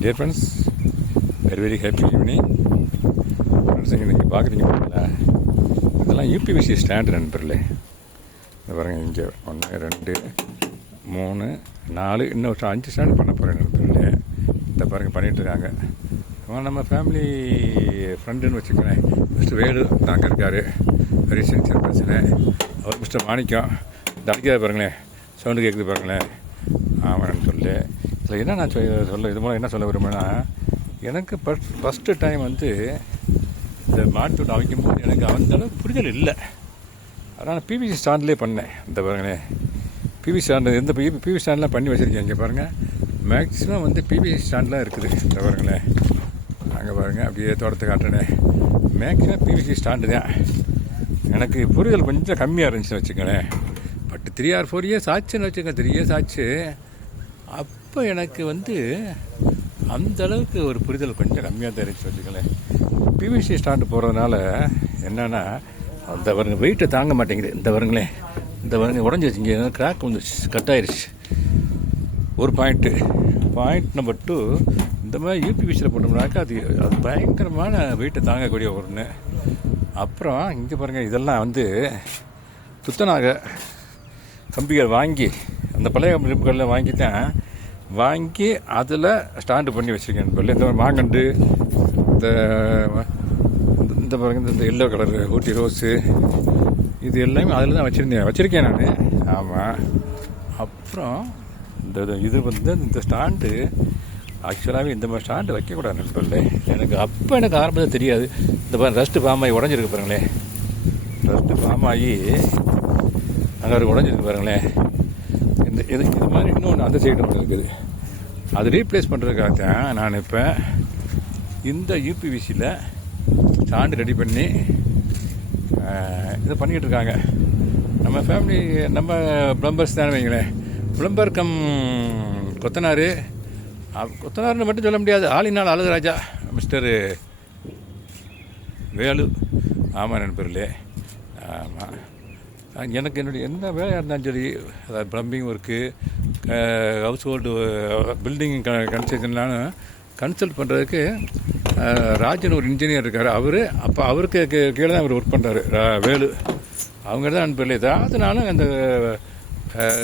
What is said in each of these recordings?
Dear friends, very happy evening friends. நீங்கள் பார்க்குறீங்க இதெல்லாம் யூபிவிசி ஸ்டாண்டு நண்பர்களே. இந்த பாருங்கள், இங்கே 1 2 3 4 இன்னும் 5 ஸ்டாண்டு பண்ண போகிறேன் நண்பர்களே. இந்த பாருங்கள் பண்ணிகிட்ருக்காங்க. நம்ம ஃபேமிலி ஃப்ரெண்டுன்னு வச்சுக்கிறேன். மிஸ்டர் வேலு அங்கே இருக்கார், வெரி சின்சியர் பிரச்சனை. அவர் மிஸ்டர் மாணிக்கம் இந்த அடிக்காத பாருங்களேன், சவுண்டு கேட்குது பாருங்களேன். ஆமான்னு சொல்லு. இதில் என்ன நான் சொல்ல இது மூலம் என்ன சொல்ல விரும்புகிறேன்னா, எனக்கு ஃபஸ்ட்டு டைம் வந்து இந்த மாட்டு அவைக்கும்போது எனக்கு அந்தளவுக்கு புரிதல் இல்லை. அதனால் பிவிசி ஸ்டாண்ட்லேயே பண்ணேன். இந்த பாருங்களேன், பிவி ஸ்டாண்டு இந்த பிவி ஸ்டாண்ட்லாம் பண்ணி வச்சுருக்கேன். இங்கே பாருங்கள், மேக்ஸிமம் வந்து பிவிசி ஸ்டாண்ட்லாம் இருக்குது. இந்த பாருங்களேன், அங்கே பாருங்கள், அப்படியே தோட்டத்தை காட்டுறேன். மேக்ஸிமம் பிவிசி ஸ்டாண்டு தான். எனக்கு புரிதல் கொஞ்சம் கம்மியாக இருந்துச்சுன்னு வச்சுக்கோங்களேன். பட் 3 or 4 years ஆச்சுன்னு வச்சுக்கோங்க. 3 years ஆச்சு. அப்போ எனக்கு வந்து அந்தளவுக்கு ஒரு புரிதல் கொஞ்சம் கம்மியாக தான் இருந்துச்சு வச்சுக்கோங்களேன். பிவிசி ஸ்டாண்டு போகிறதுனால என்னென்னா, அந்த வருங்க வெயிட்டை தாங்க மாட்டேங்குது. இந்த வருங்களேன், இந்த வருங்க உடஞ்சிருச்சு. இங்கே கிராக் வந்து கட் ஆயிடுச்சு. ஒரு பாயிண்ட் நம்பர் 2, இந்த மாதிரி யூபிவிசியில் போட்டோம்னாக்கா அது பயங்கரமான வெயிட்டை தாங்கக்கூடிய ஒன்று. அப்புறம் இங்கே பாருங்கள், இதெல்லாம் வந்து துத்தநாக கம்பிகள் வாங்கி, அந்த பழைய இரும்புகளில் வாங்கி அதில் ஸ்டாண்டு பண்ணி வச்சுருக்கேன். இப்போ இந்த மாங்கண்டு, இந்த பாருங்கள், இந்த எல்லோ கலர் ஊட்டி ரோஸு, இது எல்லாமே அதில் தான் வச்சுருக்கேன் நான். ஆமாம். அப்புறம் இது வந்து இந்த ஸ்டாண்டு ஆக்சுவலாகவே இந்த மாதிரி ஸ்டாண்டு வைக்கக்கூடாது நண்பர்களே. எனக்கு ஆரம்பத்தில் தெரியாது. இந்த பாருங்கள், ரஸ்ட்டு பாமாயி உடஞ்சிருக்கு பாருங்களேன். ரஸ்ட்டு பாமாயி அங்கே உடஞ்சிருக்கு பாருங்களேன். இது மாதிரி இன்னொன்று அந்த சைடு ஒன்று இருக்குது. அது ரீப்ளேஸ் பண்ணுறதுக்காக தான் நான் இப்போ இந்த யூபிவிசியில் ஸ்டாண்டு ரெடி பண்ணி இதை பண்ணிக்கிட்டு இருக்காங்க. நம்ம ஃபேமிலி, நம்ம ப்ளம்பர்ஸ் தானே வைங்களேன். ப்ளம்பர் கம் கொத்தனார்னு மட்டும் சொல்ல முடியாது. ஆளினால் அழகுராஜா மிஸ்டர் வேலு. ஆமாம் நண்பர்களே. ஆமாம், எனக்கு என்னுடைய எந்த வேலையாக இருந்தாலும் சரி, அதாவது plumbing work, household building கன்ஸ்ட்ரக்ஷன்லாம் கன்சல்ட் பண்ணுறதுக்கு ராஜன் ஒரு இன்ஜினியர் இருக்கார். அவருக்கு கீழே தான் அவர் ஒர்க் பண்ணுறாரு, வேலு. அவங்க தான் நண்பர்களே. அதனால அந்த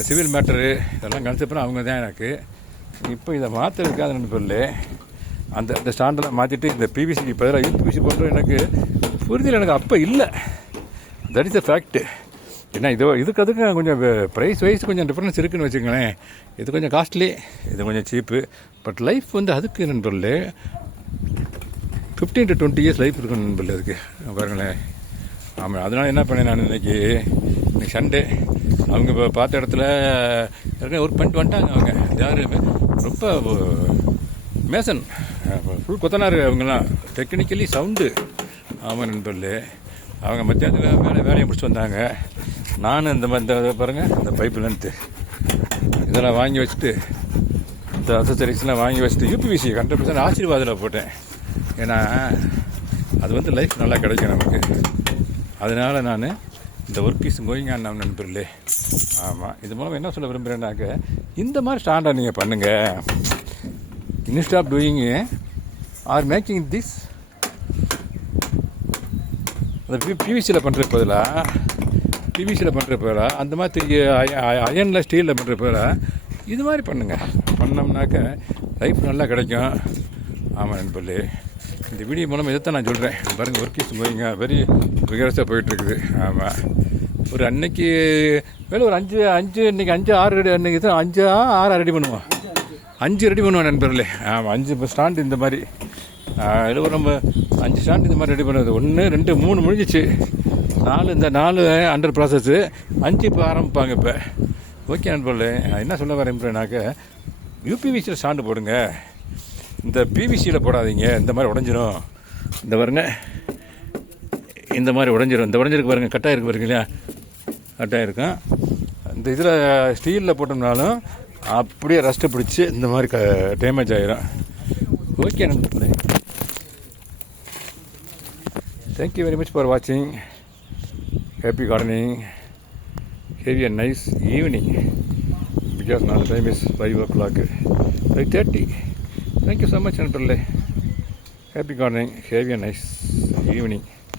சிவில் மேட்டரு இதெல்லாம் கன்சல்ட் பண்ண அவங்க தான் எனக்கு. இப்போ இதை மாற்றிருக்காது நண்பர்களே. அந்த ஸ்டாண்டெல்லாம் மாற்றிட்டு இந்த பிவிசி பதிலாக யூபிவிசி போன்ற எனக்கு புரிதல் எனக்கு அப்போ இல்லை. That is the fact. ஏன்னா அதுக்கு கொஞ்சம் ப்ரைஸ் வைஸ் கொஞ்சம் டிஃப்ரென்ஸ் இருக்குதுன்னு வச்சுக்கோங்களேன். இது கொஞ்சம் காஸ்ட்லி, இது கொஞ்சம் சீப்பு. பட் லைஃப் வந்து அதுக்கு நண்பர்களே 15 to 20 years லைஃப் இருக்கும் நண்பர்களே அதுக்கு பாருங்களேன். ஆமாம், அதனால் என்ன பண்ணேன் நான் இன்னைக்கு சண்டே. அவங்க இப்போ பார்த்த இடத்துல ஒர்க் பண்ணிட்டு வந்துட்டாங்க. அவங்க யார் ரொம்ப மேசன், ஃபுல் கொத்தனார் அவங்கெல்லாம், டெக்னிக்கலி சவுண்டு. ஆமாம் நண்பர்களே, அவங்க மத்தியானத்தில் வேலையை முடிச்சு வந்தாங்க. நான் இந்த பாருங்கள், இந்த பைப்பு லென்த்து இதெல்லாம் வாங்கி வச்சுட்டு, இந்த அசசரிஸ்லாம் வாங்கி வச்சுட்டு யூபிவிசி 100% ஆசீர்வாதில் போட்டேன். ஏன்னா அது வந்து லைஃப் நல்லா கிடைக்கும் நமக்கு. அதனால் நான் இந்த ஒர்க் இஸ் கோயிங் ஆன் நம்ம நண்பர்களே. ஆமாம், இது மூலம் என்ன சொல்ல விரும்புகிறேன்னாக்க, இந்த மாதிரி ஸ்டாண்டாக நீங்கள் பண்ணுங்கள். Instead of doing or making this அந்த பிவிசியில் பண்ணுற பதிலாக அந்த மாதிரி அயனில் ஸ்டீலில் பண்ணுற பதிலாக இது மாதிரி பண்ணுங்கள். பண்ணோம்னாக்க லைஃப் நல்லா கிடைக்கும். ஆமாம் நண்பர்களே, இந்த வீடியோ மூலம் இதைத்தான் நான் சொல்கிறேன். பாருங்கள், ஒர்க் இஸ் கோயிங்க வெரி விகரஸாக போயிட்டுருக்குது. ஆமாம், ஒரு அன்னைக்கு வேலை ஒரு 5 இன்றைக்கி 5 6 ரெடி, அன்றைக்கி தான் 5 6 ரெடி பண்ணுவோம். 5 ரெடி பண்ணுவோம் நண்பர்களே. ஆமாம், 5 ஸ்டாண்டு இந்த மாதிரி இது நம்ம 5 ஸ்டாண்டு இந்த மாதிரி ரெடி பண்ணுறது. 1 2 3 முடிஞ்சிச்சு. 4 அண்டர் ப்ராசஸ்ஸு, 5 இப்போ ஆரம்பிப்பாங்க. இப்போ ஓகே நண்பர்களே, என்ன சொல்ல வரேன்னாக்க, யூபிவிசியில் ஸ்டாண்டு போடுங்க, இந்த பிவிசியில் போடாதீங்க. இந்த மாதிரி உடஞ்சிரும். இந்த பாருங்க, இந்த மாதிரி உடஞ்சிரும். இந்த உடஞ்சிருக்கு பாருங்கள், கட்டாயிருக்கு பாருங்க இல்லையா, கட்டாயிருக்கும். இந்த இதில் ஸ்டீலில் போட்டோம்னாலும் அப்படியே ரஸ்ட்டு பிடிச்சி இந்த மாதிரி டேமேஜ் ஆகிரும். ஓகே நண்பர்களே, தேங்க்யூ வெரி மச் ஃபார் வாட்சிங். Happy gardening. Have a nice evening. Because now the time is 5 o'clock, 5:30. Thank you so much நண்பர்களே. Happy gardening, have a nice evening.